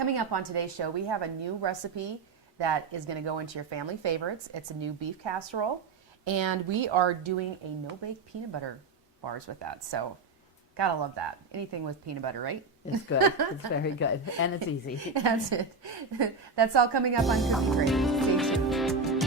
Coming up on today's show, we have a new recipe that is going to go into your family favorites. It's a new beef casserole, and we are doing a no-bake peanut butter bars with that. So, gotta love that. Anything with peanut butter, right? It's good. It's very good, and it's easy. That's it. That's all coming up on Cooking Crave. Stay tuned.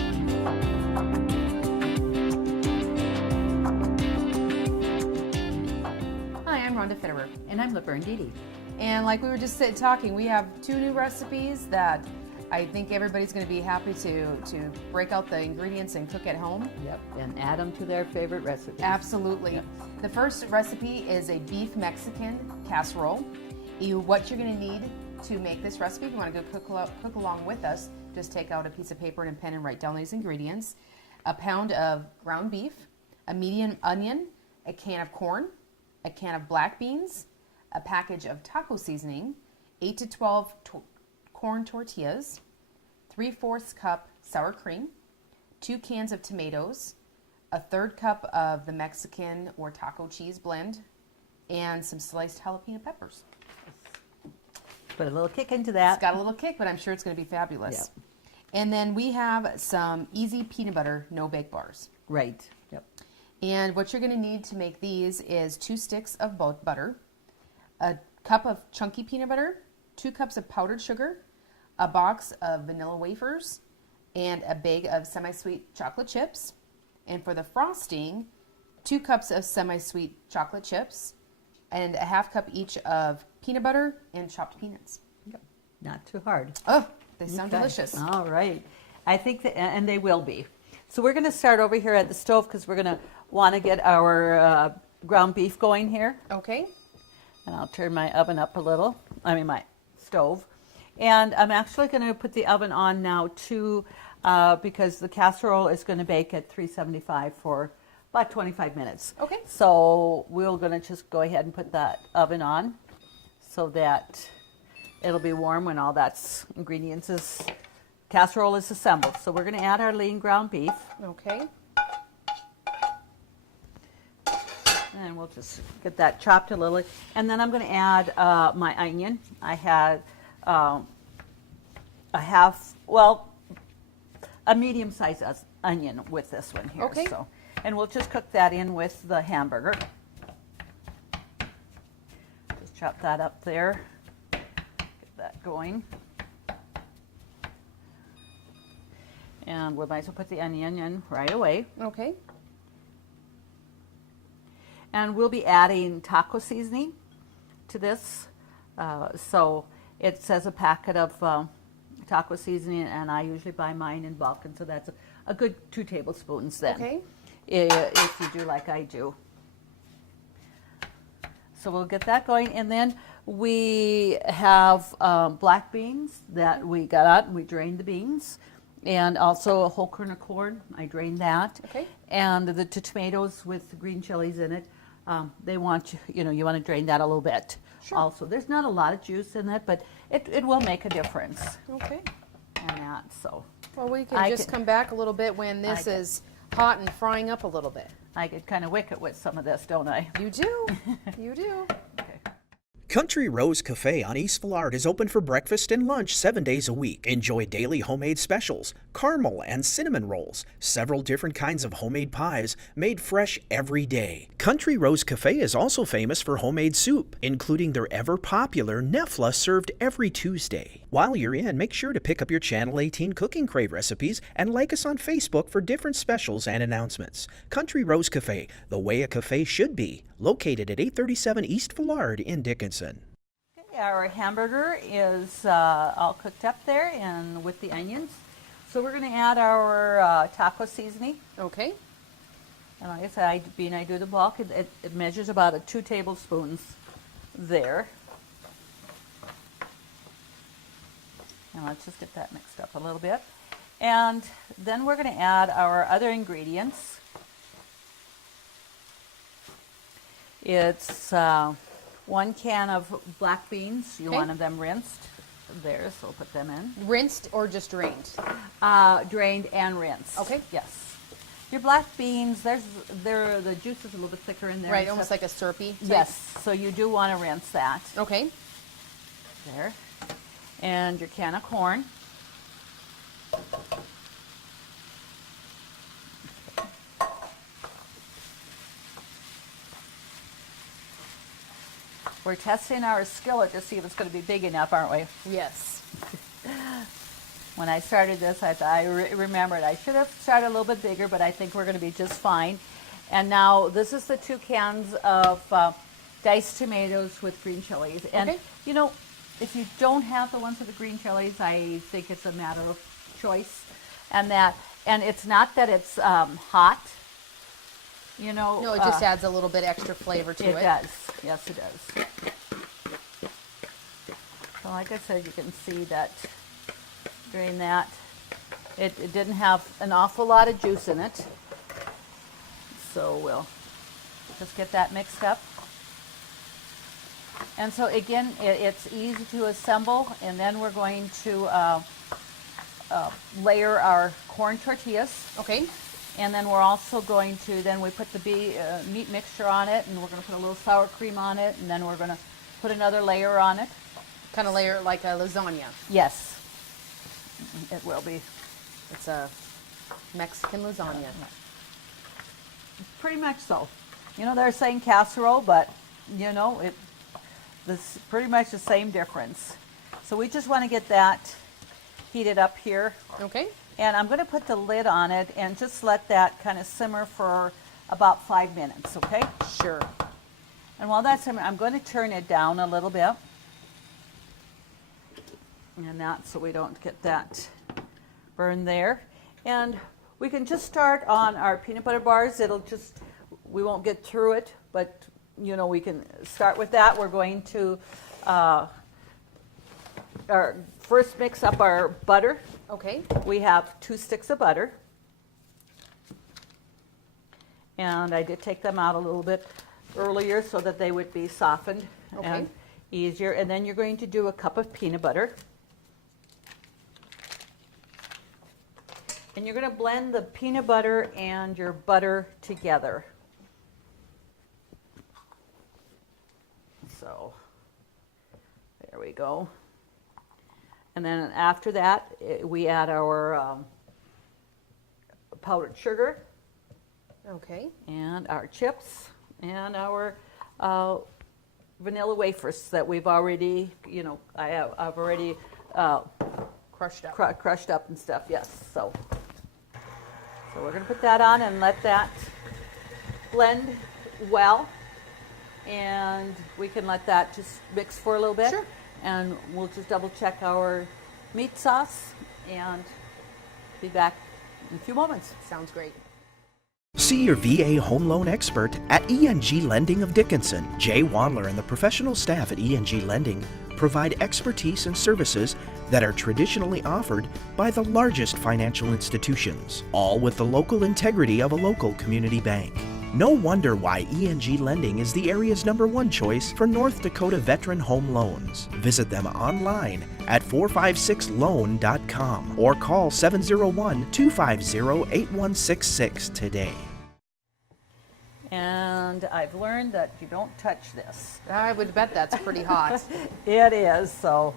Hi, I'm Rhonda Fitterer. And I'm Laverne. And like we were just talking, we have two new recipes that I think everybody's going to be happy to break out the ingredients and cook at home. Yep, and add them to their favorite recipes. Absolutely. Yep. The first recipe is a beef Mexican casserole. What you're going to need to make this recipe, if you want to go cook along with us, just take out a piece of paper and a pen and write down these ingredients. A pound of ground beef, a medium onion, a can of corn, a can of black beans, a package of taco seasoning, 8 to 12 corn tortillas, 3/4 cup sour cream, 2 cans of tomatoes, a 1/3 cup of the Mexican or taco cheese blend, and some sliced jalapeno peppers. Put a little kick into that. It's got a little kick, but I'm sure it's going to be fabulous. Yep. And then we have some easy peanut butter no-bake bars. Right. Yep. And what you're going to need to make these is 2 sticks of butter, a cup of chunky peanut butter, 2 cups of powdered sugar, a box of vanilla wafers, and a bag of semi-sweet chocolate chips. And for the frosting, 2 cups of semi-sweet chocolate chips, and a 1/2 cup each of peanut butter and chopped peanuts. Yep. Not too hard. Oh, they sound delicious. All right. I think that, and they will be. So we're going to start over here at the stove because we're going to want to get our ground beef going here. Okay. And I'll turn my oven up a little. My stove. And I'm actually going to put the oven on now too because the casserole is going to bake at 375 for about 25 minutes. Okay. So we're going to just go ahead and put that oven on so that it'll be warm when all that casserole is assembled. So we're going to add our lean ground beef. Okay. And we'll just get that chopped a little. And then I'm going to add my onion. I had a medium-sized onion with this one here. Okay. So, and we'll just cook that in with the hamburger. Just chop that up there. Get that going. And we might as well put the onion in right away. Okay. And we'll be adding taco seasoning to this. So it says a packet of taco seasoning, and I usually buy mine in bulk, and so that's a good 2 tablespoons then. Okay. If you do like I do. So we'll get that going, and then we have black beans that we got out, and we drained the beans. And also a whole kernel of corn, I drained that. Okay. And the tomatoes with the green chilies in it, they want you want to drain that a little bit. Sure. Also, there's not a lot of juice in it, but it will make a difference Okay. in that. So Well, we can just come back a little bit when this is hot and frying up a little bit. I get kind of wicked with some of this, don't I? You do. You do. Okay. Country Rose Cafe on East Villard is open for breakfast and lunch 7 days a week. Enjoy daily homemade specials, caramel and cinnamon rolls, several different kinds of homemade pies made fresh every day. Country Rose Cafe is also famous for homemade soup, including their ever-popular Nefla served every Tuesday. While you're in, make sure to pick up your Channel 18 Cooking Crave recipes and like us on Facebook for different specials and announcements. Country Rose Cafe, the way a cafe should be, located at 837 East Villard in Dickinson. Okay, our hamburger is all cooked up there and with the onions. So we're going to add our taco seasoning. Okay. And like I said, I do the bulk. It measures about 2 tablespoons there. And let's just get that mixed up a little bit. And then we're going to add our other ingredients. It's 1 can of black beans. You want them rinsed. There, so we'll put them in. Rinsed or just drained? Drained and rinsed. Okay. Yes. Your black beans, the juice is a little bit thicker in there. Right, almost like a syrupy type. Yes, so you do want to rinse that. Okay. There. and your can of corn. We're testing our skillet to see if it's going to be big enough, aren't we? Yes. When I started this, I remembered I should have started a little bit bigger, but I think we're going to be just fine. And now this is the 2 cans of diced tomatoes with green chilies. And Okay. you know, if you don't have the ones with the green chilies, I think it's a matter of choice. And it's not that it's hot. You know, No, it just adds a little bit extra flavor to it. it does. Yes, it does. So like I said, you can see that during that, it didn't have an awful lot of juice in it. So we'll just get that mixed up. And so again, it's easy to assemble, and then we're going to layer our corn tortillas. Okay. And then we're also going to, then we put the meat mixture on it, and we're going to put a little sour cream on it, and then we're going to put another layer on it. Kind of layer it like a lasagna. Yes, it will be. It's a Mexican lasagna. Pretty much so. You know, they're saying casserole, but, you know, this pretty much the same difference. So we just want to get that heated up here. Okay. And I'm going to put the lid on it and just let that kind of simmer for about 5 minutes, okay? Sure. And while that's simmering, I'm going to turn it down a little bit. And that, so we don't get that burn there. And we can just start on our peanut butter bars. We won't get through it, but you know, we can start with that. We're going to first mix up our butter. Okay. We have 2 sticks of butter. And I did take them out a little bit earlier so that they would be softened and easier. And then you're going to do a cup of peanut butter. And you're going to blend the peanut butter and your butter together. So, there we go. And then after that, we add our powdered sugar. Okay. And our chips and our vanilla wafers that we've already, you know, I've already Crushed up. crushed up and stuff, yes. So we're going to put that on and let that blend well. And we can let that just mix for a little bit. Sure. And we'll just double check our meat sauce and be back in a few moments. Sounds great. See your VA home loan expert at ENG Lending of Dickinson. Jay Wandler and the professional staff at ENG Lending provide expertise and services that are traditionally offered by the largest financial institutions, all with the local integrity of a local community bank. No wonder why ENG Lending is the area's #1 choice for North Dakota veteran home loans. Visit them online at 456loan.com or call 701-250-8166 today. And I've learned that you don't touch this. I would bet that's pretty hot. It is, so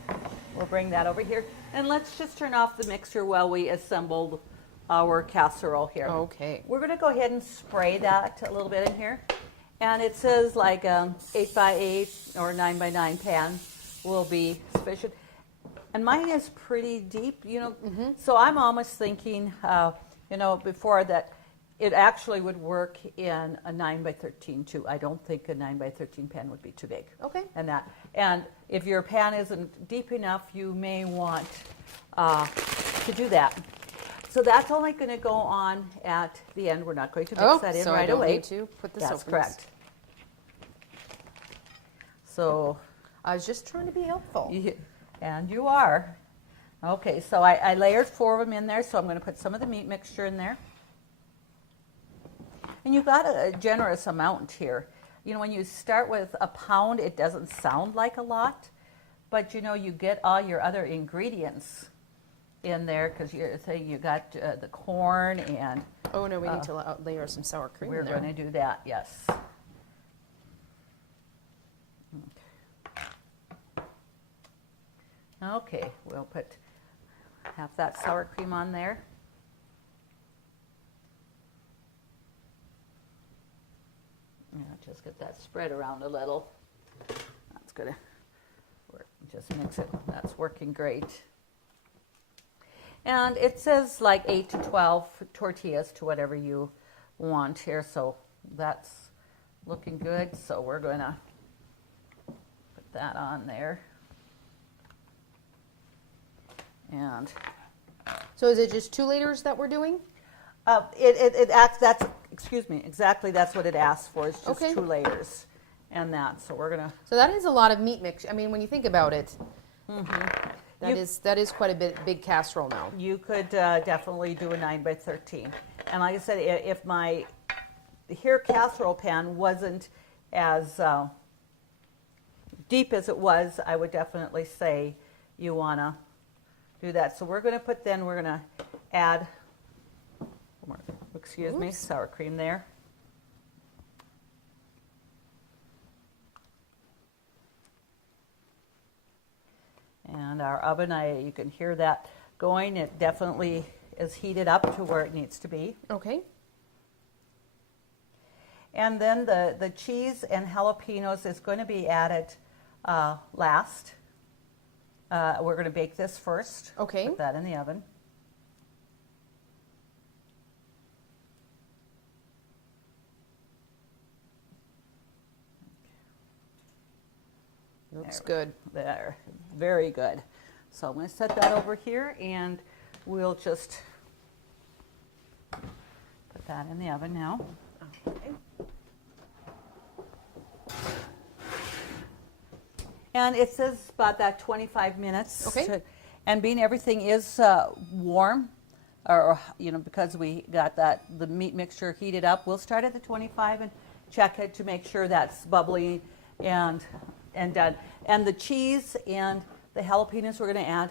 we'll bring that over here. And let's just turn off the mixer while we assemble our casserole here. Okay. We're going to go ahead and spray that a little bit in here. And it says like 8x8 or 9x9 pan will be sufficient. And mine is pretty deep, you know. So I'm almost thinking, you know, before that it actually would work in a 9x13 too. I don't think a 9x13 pan would be too big. Okay. And if your pan isn't deep enough, you may want to do that. So that's only going to go on at the end. We're not going to mix that in so right I don't away. need to put the That's soap in correct. this. So, I was just trying to be helpful. and you are. Okay, so I layered 4 of them in there, so I'm going to put some of the meat mixture in there. And you've got a generous amount here. You know, when you start with a pound, it doesn't sound like a lot, but you know, you get all your other ingredients in there because you're saying you got the corn and Oh no, we need to layer some sour cream we're in there. going to do that, yes. Okay, we'll put half that sour cream on there. Yeah, just get that spread around a little. That's gonna work. Just mix it. That's working great. And it says like 8 to 12 tortillas to whatever you want here. So that's looking good. So we're gonna put that on there. And So is it just 2 liters that we're doing? it acts, that's, excuse me, exactly that's what it asks for. It's just Okay. 2 layers and that. So we're gonna. So that is a lot of meat mix. I mean, when you think about it, Mm-hmm. that is quite a big casserole now. You could definitely do a 9 by 13. And like I said, if my here casserole pan wasn't as deep as it was, I would definitely say you want to do that. So we're going to put, then we're going to add, excuse me, Oops. sour cream there. And our oven, you can hear that going. It definitely is heated up to where it needs to be. Okay. And then the cheese and jalapenos is going to be added last. We're going to bake this first. Okay. Put that in the oven. Looks good. There, very good. So I'm going to set that over here, and we'll just put that in the oven now. Okay. And it says about that 25 minutes. Okay. And being everything is warm, or because we got the meat mixture heated up, we'll start at the 25 and check it to make sure that's bubbly and done. And the cheese and the jalapenos we're going to add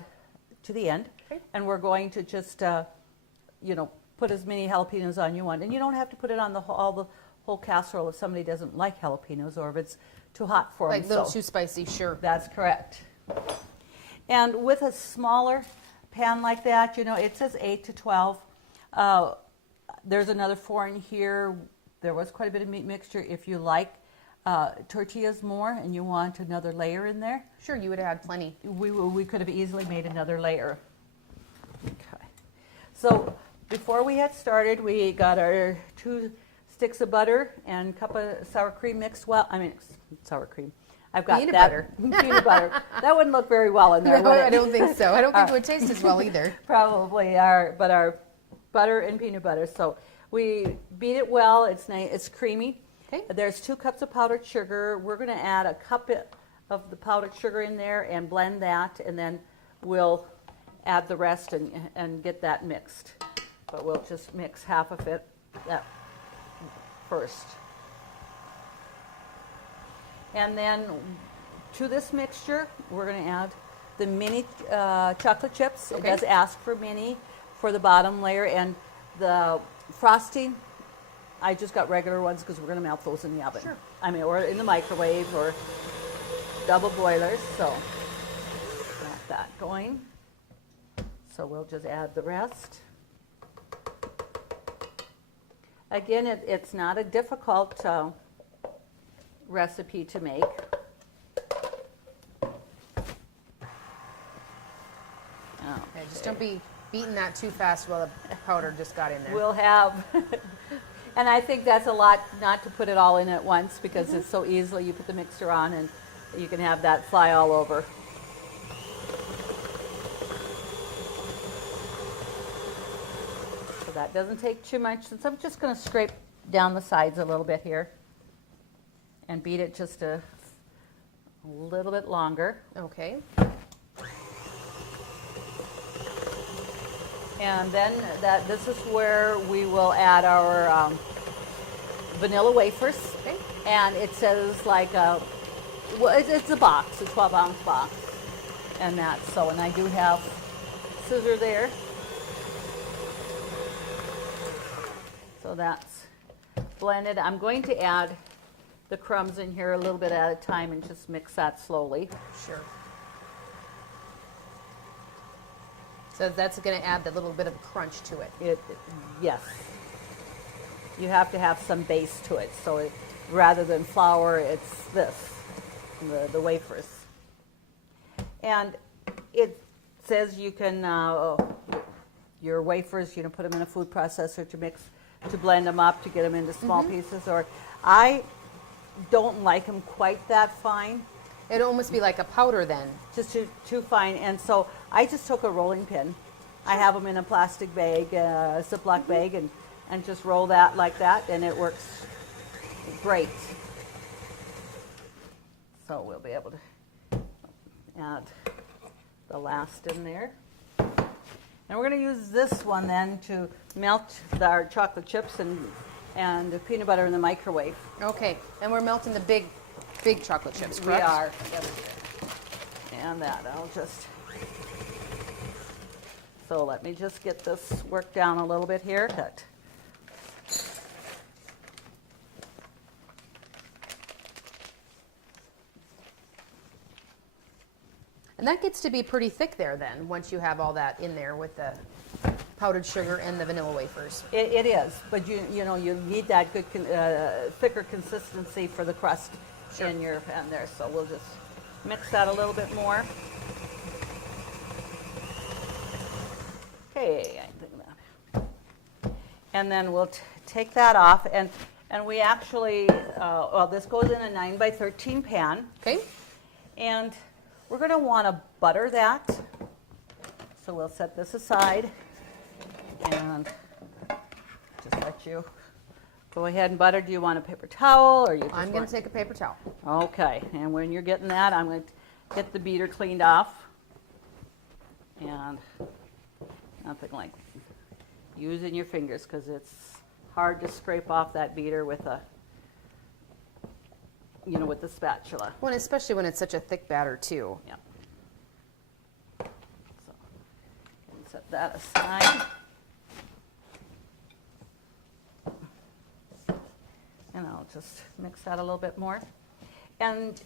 to the end. Okay. And we're going to just, put as many jalapenos on you want. And you don't have to put it on the whole casserole if somebody doesn't like jalapenos or if it's too hot for them. Like a little too spicy, sure. That's correct. And with a smaller pan like that, it says 8 to 12. There's another 4 in here. There was quite a bit of meat mixture. If you like tortillas more and you want another layer in there, Sure, you would have had plenty. we could have easily made another layer. Okay. So before we had started, we got our 2 sticks of butter and cup of sour cream mixed well. Sour cream. I've got Peanut that. butter. Peanut butter. That wouldn't look very well in there, No, would it? I don't think so. I don't think it would taste as well either. Probably our butter and peanut butter. So we beat it well. It's nice. It's creamy. Okay. There's 2 cups of powdered sugar. We're going to add a cup of the powdered sugar in there and blend that, and then we'll add the rest and get that mixed. But we'll just mix half of it first. And then to this mixture, we're going to add the mini chocolate chips. Okay. It does ask for mini for the bottom layer, and the frosting, I just got regular ones because we're going to melt those in the oven. Sure. Or in the microwave or double boilers. So got that going. So we'll just add the rest. Again, it's not a difficult recipe to make. Yeah, just don't be beating that too fast while the powder just got in there. We'll have, and I think that's a lot not to put it all in at once because it's so easily you put the mixture on and you can have that fly all over. So that doesn't take too much. So I'm just going to scrape down the sides a little bit here and beat it just a little bit longer. Okay. And then this is where we will add our vanilla wafers. Okay. And it says it's a box, a 12-ounce box. And that's so, and I do have scissor there. So that's blended. I'm going to add the crumbs in here a little bit at a time and just mix that slowly. Sure. So that's going to add that little bit of crunch to it. Yes. You have to have some base to it. So rather than flour, it's this, the wafers. And it says you can, your wafers, put them in a food processor to blend them up, to get them into small pieces. Or I don't like them quite that fine. It'd almost be like a powder then. Just too fine. And so I just took a rolling pin. I have them in a plastic bag, a Ziploc bag, and just roll that like that, and it works great. So we'll be able to add the last in there. And we're going to use this one then to melt our chocolate chips and the peanut butter in the microwave. Okay, and we're melting the big chocolate chips, correct? We are. Yep. And that, I'll just... So let me just get this worked down a little bit here. And that gets to be pretty thick there then, once you have all that in there with the powdered sugar and the vanilla wafers. It is, but you need that good thicker consistency for the crust in your pan there. So we'll just mix that a little bit more. Okay, I think that. And then we'll take that off, and we actually, this goes in a 9 by 13 pan. Okay. And we're going to want to butter that. So we'll set this aside and just let you go ahead and butter. Do you want a paper towel, or you? I'm going to take a paper towel. Okay, and when you're getting that, I'm going to get the beater cleaned off. And nothing like using your fingers, because it's hard to scrape off that beater with a, with the spatula. Well, especially when it's such a thick batter too. Yeah. So, set that aside. And I'll just mix that a little bit more. And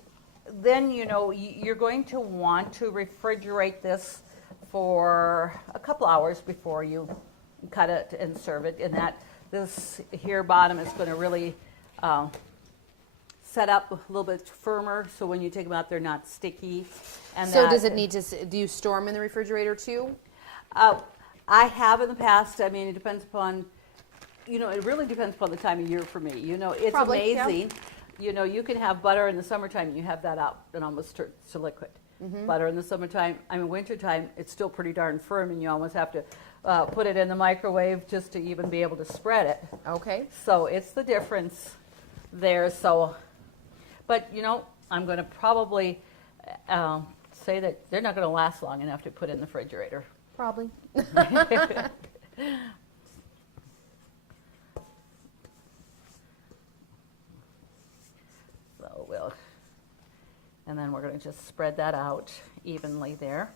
then, you're going to want to refrigerate this for a couple hours before you cut it and serve it. And this here bottom is going to really set up a little bit firmer, so when you take them out, they're not sticky. And so does it need to, do you store them in the refrigerator too? I have in the past. I mean, it depends upon, it really depends upon the time of year for me. It's Probably, amazing. Yeah. You can have butter in the summertime, and you have that out and almost turns to liquid. Butter in the summertime, wintertime, it's still pretty darn firm, and you almost have to put it in the microwave just to even be able to spread it. Okay. So it's the difference there. So, but I'm going to probably say that they're not going to last long enough to put in the refrigerator. Probably. So and then we're going to just spread that out evenly there.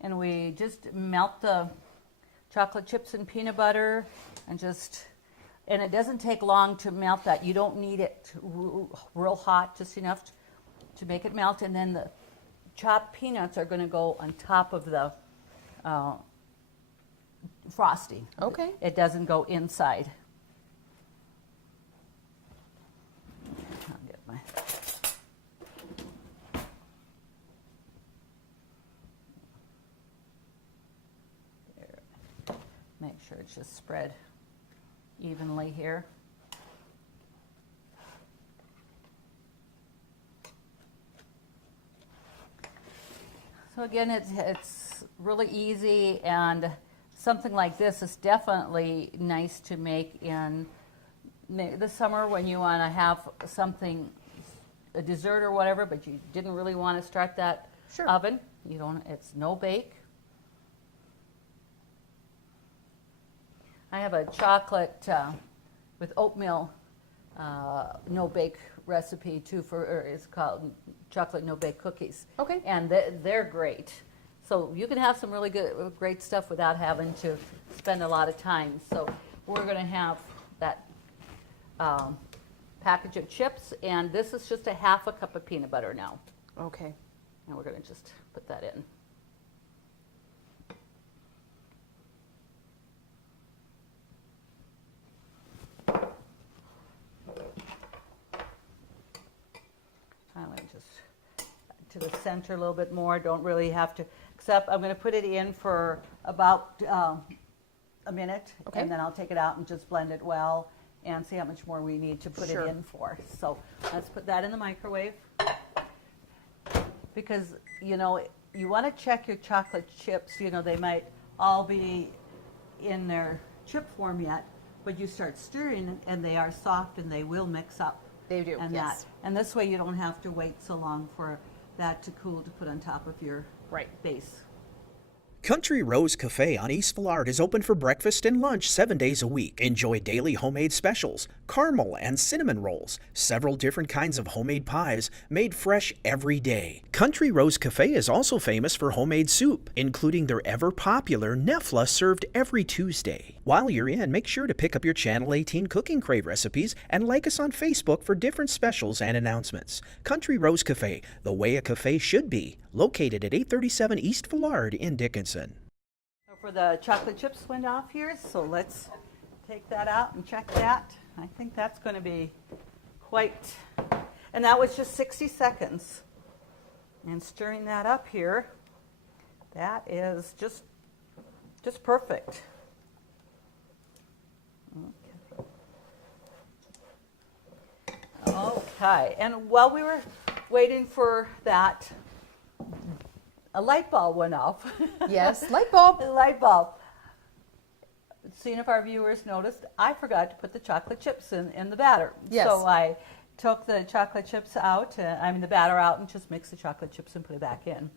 And we just melt the chocolate chips and peanut butter, and it doesn't take long to melt that. You don't need it real hot, just enough to make it melt. And then the chopped peanuts are going to go on top of the frosting. Okay. It doesn't go inside. I'll get my... There. Make sure it's just spread evenly here. So again, it's really easy, and something like this is definitely nice to make in the summer when you want to have something, a dessert or whatever, but you didn't really want to start that oven. It's no bake. I have a chocolate with oatmeal no bake recipe too, it's called chocolate no bake cookies. Okay. And they're great. So you can have some really great stuff without having to spend a lot of time. So we're going to have that package of chips, and this is just a half a cup of peanut butter now. Okay. And we're going to just put that in. I'm going to just to the center a little bit more. Don't really have to, except I'm going to put it in for about a minute, Okay. and then I'll take it out and just blend it well and see how much more we need to put Sure. it in for. So let's put that in the microwave. Because, you know, you want to check your chocolate chips. You know, they might all be in their chip form yet, but you start stirring and they are soft and they will mix up. They do, And yes. and this way you don't have to wait so long for that to cool to put on top of your Right. base. Country Rose Cafe on East Villard is open for breakfast and lunch 7 days a week. Enjoy daily homemade specials, caramel and cinnamon rolls, several different kinds of homemade pies made fresh every day. Country Rose Cafe is also famous for homemade soup, including their ever-popular Nefla served every Tuesday. While you're in, make sure to pick up your Channel 18 Cooking Crave recipes and like us on Facebook for different specials and announcements. Country Rose Cafe, the way a cafe should be, located at 837 East Villard in Dickinson. So for the chocolate chips went off here, so let's take that out and check that. I think that's going to be quite, and that was just 60 seconds. And stirring that up here, that is just perfect. Okay, and while we were waiting for that, a light bulb went off. Yes, light bulb. The light bulb. Seeing if our viewers noticed, I forgot to put the chocolate chips in the batter. Yes. So I took the chocolate chips out, the batter out, and just mixed the chocolate chips and put it back in.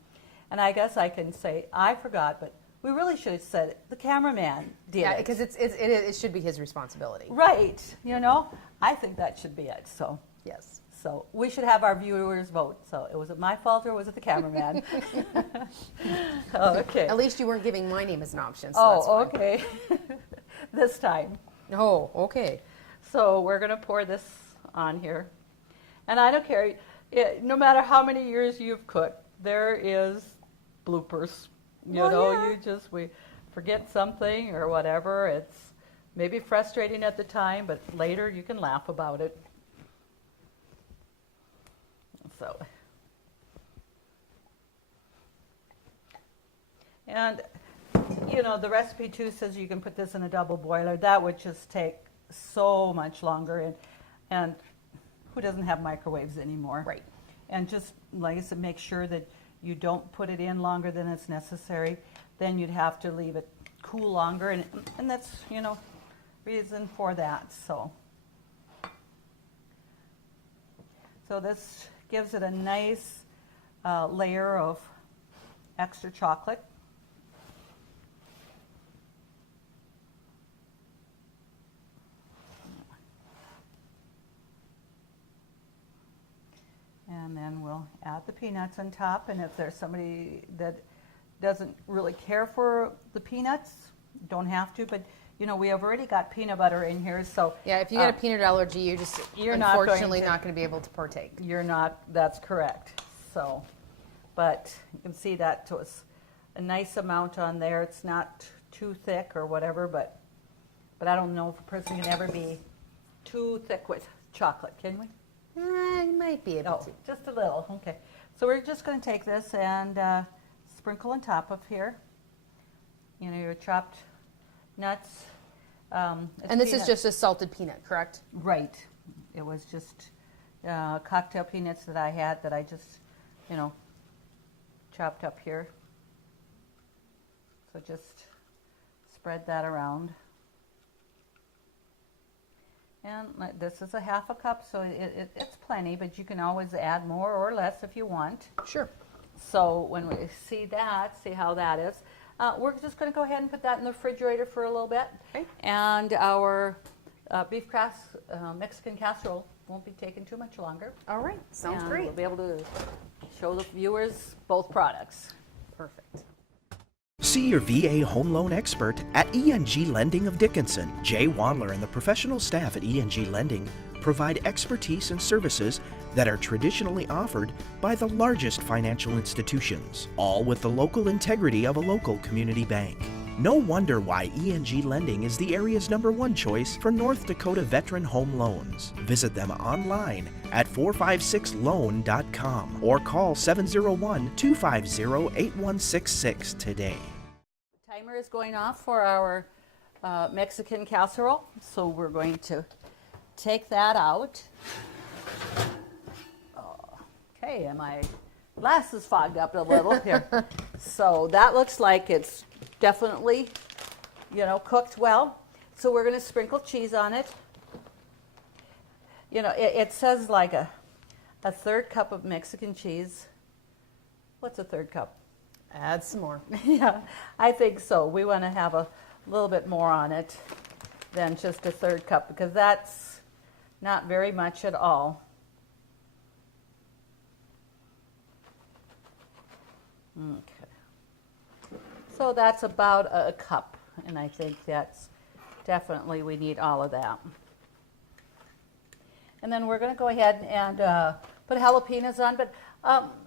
And I guess I can say I forgot, but we really should have said it. The cameraman did Yeah, it. because it should be his responsibility. Right. You know, I think that should be it. So. Yes. So we should have our viewers vote. So was it my fault or was it the cameraman? Okay. At least you weren't giving my name as an option. So that's Oh, fine. okay. This time. Oh, okay. So we're going to pour this on here. And I don't care. No matter how many years you've cooked, there is bloopers. We forget something or whatever. It's maybe frustrating at the time, but later you can laugh about it. So, and you know, the recipe too says you can put this in a double boiler. That would just take so much longer, and who doesn't have microwaves anymore? Right. And just like I said, make sure that you don't put it in longer than it's necessary. Then you'd have to leave it cool longer, and that's, you know, reason for that. So this gives it a nice layer of extra chocolate. And then we'll add the peanuts on top. And if there's somebody that doesn't really care for the peanuts, don't have to. But, you know, we have already got peanut butter in here. So Yeah, if you got a peanut allergy, you're unfortunately not going to be able to partake. You're not, that's correct. So, but you can see that was a nice amount on there. It's not too thick or whatever, but I don't know if a person can ever be too thick with chocolate, can we? You might be able Oh, to. just a little, okay. So we're just going to take this and sprinkle on top of here, you know, your chopped nuts. And this is peanut- just a salted peanut, correct? Right. It was just cocktail peanuts that I had that I just, you know, chopped up here. So just spread that around. And this is a half a cup, so it's plenty, but you can always add more or less if you want. Sure. So when we see how that is, we're just going to go ahead and put that in the refrigerator for a little bit. Okay. And our Mexican casserole won't be taking too much longer. All right. Sounds And great. We'll be able to show the viewers both products. Perfect. See your VA home loan expert at ENG Lending of Dickinson. Jay Wandler and the professional staff at ENG Lending provide expertise and services that are traditionally offered by the largest financial institutions, all with the local integrity of a local community bank. No wonder why ENG Lending is the area's #1 choice for North Dakota veteran home loans. Visit them online at 456loan.com or call 701-250-8166 today. The timer is going off for our Mexican casserole, so we're going to take that out. Okay, and my glasses fogged up a little here. So that looks like it's definitely, cooked well. So we're going to sprinkle cheese on it. It says like a 1/3 cup of Mexican cheese. What's a 1/3 cup? Add some more. Yeah, I think so. We want to have a little bit more on it than just a 1/3 cup because that's not very much at all. Okay. So that's about a cup, and I think that's definitely, we need all of that. And then we're going to go ahead and put jalapenos on, but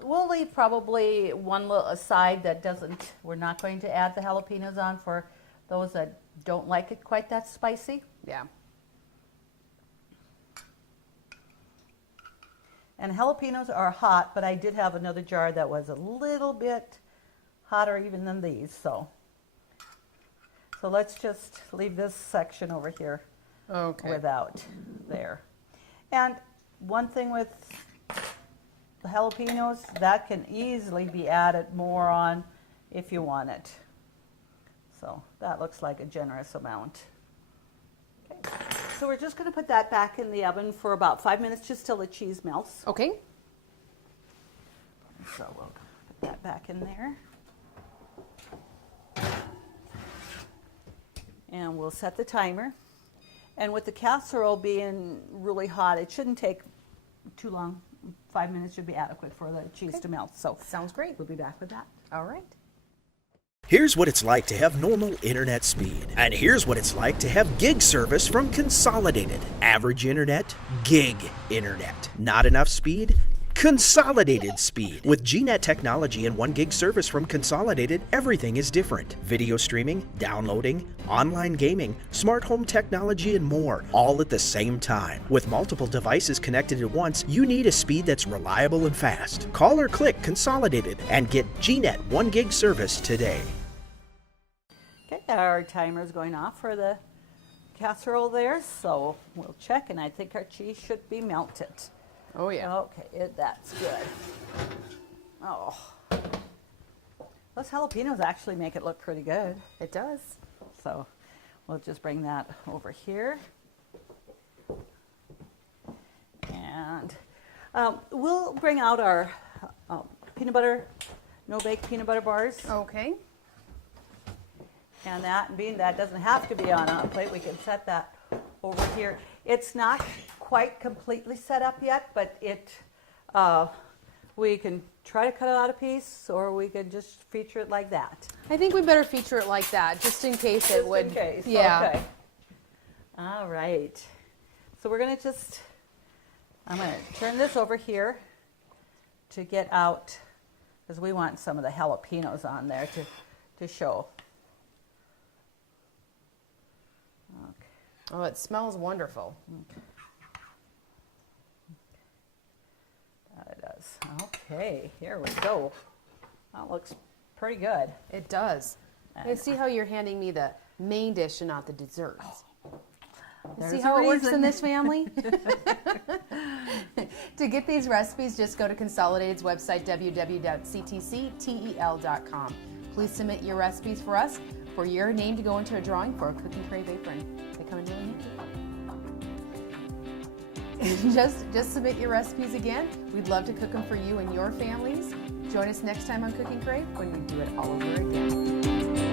we'll leave probably one little side that doesn't, we're not going to add the jalapenos on for those that don't like it quite that spicy. Yeah. And jalapenos are hot, but I did have another jar that was a little bit hotter even than these, so let's just leave this section over here without there. And one thing with the jalapenos, that can easily be added more on if you want it. So that looks like a generous amount. Okay. So we're just going to put that back in the oven for about 5 minutes just till the cheese melts. Okay. So we'll put that back in there. And we'll set the timer. And with the casserole being really hot, it shouldn't take too long. 5 minutes should be adequate for the cheese to melt. So Sounds great. we'll be back with that. All right. Here's what it's like to have normal internet speed. And here's what it's like to have gig service from Consolidated. Average internet, gig internet. Not enough speed? Consolidated speed. With GNet technology and 1 gig service from Consolidated, everything is different. Video streaming, downloading, online gaming, smart home technology, and more, all at the same time. With multiple devices connected at once, you need a speed that's reliable and fast. Call or click Consolidated and get GNet 1 gig service today. Okay, our timer is going off for the casserole there, so we'll check, and I think our cheese should be melted. Oh, yeah. Okay, that's good. Oh, those jalapenos actually make it look pretty good. It does. So we'll just bring that over here. And we'll bring out our peanut butter, no-bake peanut butter bars. Okay. And that, being that doesn't have to be on a plate, we can set that over here. It's not quite completely set up yet, but we can try to cut it out a piece, or we could just feature it like that. I think we better feature it like that, just in case it would. Just in case. Yeah. Okay. All right. So we're going to I'm going to turn this over here to get out, because we want some of the jalapenos on there to show. Okay. Oh, it smells wonderful. That it does. Okay, here we go. That looks pretty good. It does. I see how you're handing me the main dish and not the desserts. There's See a how it works reason. in this family? To get these recipes, just go to Consolidated's website, www.ctctel.com. Please submit your recipes for us for your name to go into a drawing for a Cooking Crave apron. They come in really handy. Just submit your recipes again. We'd love to cook them for you and your families. Join us next time on Cooking Crave when we do it all over again.